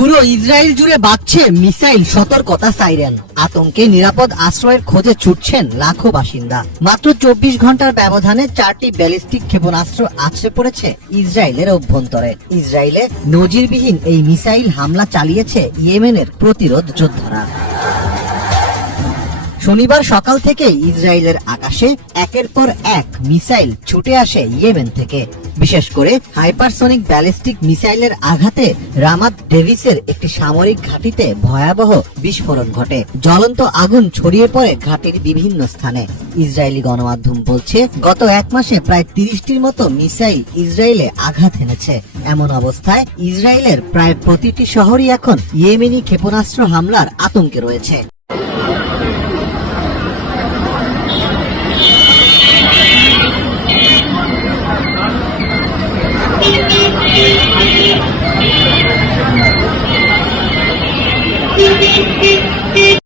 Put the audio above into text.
পুরো ইসরায়েল জুড়ে বাজছে মিসাইল সতর্কতা সাইরেন। আতঙ্কে নিরাপদ আশ্রয়ের খোঁজে ছুটছেন লাখো বাসিন্দা। মাত্র 24 ঘন্টার ব্যবধানে 4টি ব্যালিস্টিক ক্ষেপণাস্ত্র আছড়ে পড়েছে ইসরায়েলের অভ্যন্তরে। ইসরায়েলে নজিরবিহীন এই মিসাইল হামলা চালিয়েছে ইয়েমেনের প্রতিরোধ যোদ্ধারা। শনিবার সকাল থেকে ইসরায়েলের আকাশে একের পর এক মিসাইল ছুটে আসে ইয়েমেন থেকে। বিশেষ করে হাইপারসনিক ব্যালিস্টিক মিসাইলের আঘাতে রামাত ডেভিসের একটি সামরিক ঘাঁটিতে ভয়াবহ বিস্ফোরণ ঘটে। জ্বলন্ত আগুন ছড়িয়ে পড়ে ঘাঁটির বিভিন্ন স্থানে। ইসরায়েলি গণমাধ্যম বলছে, গত এক মাসে প্রায় 30টির মতো মিসাইল ইসরায়েলে আঘাত এনেছে। এমন অবস্থায় ইসরায়েলের প্রায় প্রতিটি শহরই এখন ইয়েমেনি ক্ষেপণাস্ত্র হামলার আতঙ্কে রয়েছে। Thank you.